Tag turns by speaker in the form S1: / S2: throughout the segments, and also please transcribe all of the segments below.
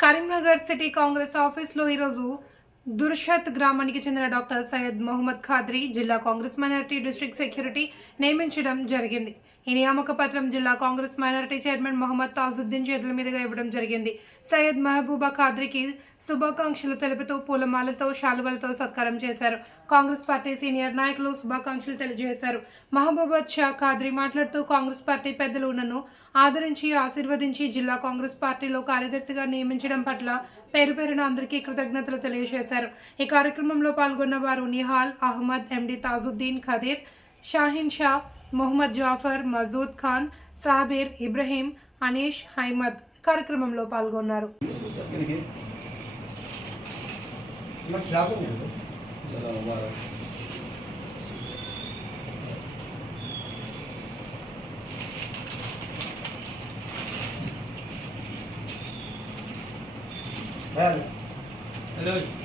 S1: Karimnagar city Congress ఆఫీస్లో ఈరోజు దుర్షత్ గ్రామానికి చెందిన డాక్టర్ సయ్యద్ మొహమ్మద్ ఖాద్రి జిల్లా కాంగ్రెస్ మైనార్టీ డిస్ట్రిక్ట్ సెక్యూరిటీ నియమించడం జరిగింది. ఈ నియామక పత్రం జిల్లా కాంగ్రెస్ మైనారిటీ చైర్మన్ మొహమ్మద్ తాజుద్దీన్ చేతుల మీదుగా ఇవ్వడం జరిగింది. సయ్యద్ మహబూబా ఖాద్రికి శుభాకాంక్షలు తెలుపుతూ పూలమాలతో శాలువలతో సత్కారం చేశారు. కాంగ్రెస్ పార్టీ సీనియర్ నాయకులు శుభాకాంక్షలు తెలియజేశారు. మహబూబత్ షా ఖాద్రి మాట్లాడుతూ కాంగ్రెస్ పార్టీ పెద్దలు నన్ను ఆదరించి ఆశీర్వదించి జిల్లా కాంగ్రెస్ పార్టీలో కార్యదర్శిగా నియమించడం పట్ల పేరు పేరున అందరికీ కృతజ్ఞతలు తెలియజేశారు. ఈ కార్యక్రమంలో పాల్గొన్న వారు నిహాల్ అహ్మద్ ఎండి తాజుద్దీన్ ఖదీర్ షాహిన్ షా మొహమ్మద్ జాఫర్ మజూద్ ఖాన్ సాబీర్ ఇబ్రహీం అనీష్ హైమద్ కార్యక్రమంలో పాల్గొన్నారు
S2: मैं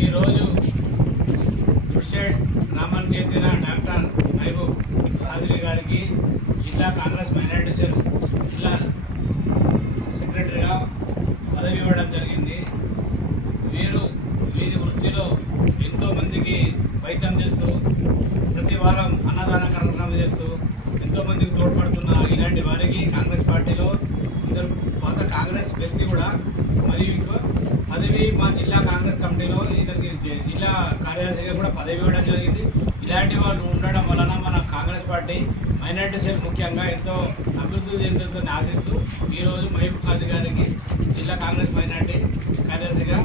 S3: ఈరోజు కృషేడ్ గ్రామానికి చెందిన డాక్టర్ మహబూబ్ ఖాద్రి గారికి జిల్లా కాంగ్రెస్ మైనారిటీ సెల్ జిల్లా సెక్రటరీగా పదవి ఇవ్వడం జరిగింది. వీరు వీరి వృత్తిలో ఎంతోమందికి వైద్యం చేస్తూ ప్రతి వారం అన్నదాన కార్యక్రమం చేస్తూ ఎంతోమందికి తోడ్పడుతున్న ఇలాంటి వారికి కాంగ్రెస్ పార్టీలో ఇద్దరు పాత కాంగ్రెస్ వ్యక్తి కూడా మరియు ఇంకో పదవి కమిటీలో ఇతనికి జి- జిల్లా కార్యదర్శిగా కూడా పదవి ఇవ్వడం జరిగింది ఇలాంటి వాళ్ళు ఉండడం వలన మన కాంగ్రెస్ పార్టీ మైనార్టీ సెల్ ముఖ్యంగా ఎంతో అభివృద్ధి చెందుతుందని ఆశిస్తూ ఈరోజు మహబూబ్ ఖాదీ గారికి జిల్లా కాంగ్రెస్ మైనార్టీ కార్యదర్శిగా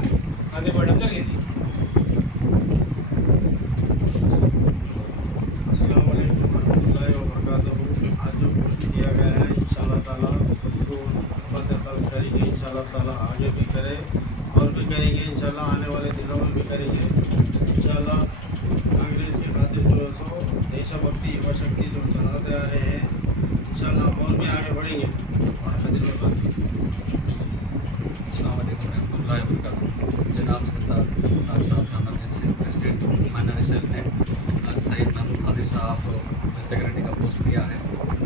S3: పదవి ఇవ్వడం జరిగింది
S4: अस्सलाम वालेकुम रहमतुल्लाहि व बरकातहू आज जो पोस्ट किया गया है इंशाल्लाह ताला सबको बदखल करेंगे इंशाल्लाह ताला आगे भी करे और भी करेंगे, इंशाल्लाह आने वाले दिनों में भी करेंगे। इंशाल्लाह कांग्रेस के खातिर जो है सो देशभक्ति युवा शक्ति जो चलाते आ रहे हैं, इंशाल्लाह और भी आगे बढ़ेंगे। और खदिर में बात
S5: जनाब सरदार साहब जाना जिनसे प्रेसिडेंट माइनर सेल ने सईद महमूद खादिर साहब सेक्रेटरी का पोस्ट लिया है।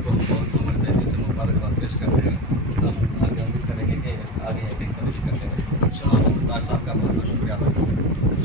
S5: तो हम बहुत दिल से मुबारकबाद पेश करते हैं। हम आगे उम्मीद करेंगे कि आगे एक एक करते रहें nós sabemos que a nossa criatura.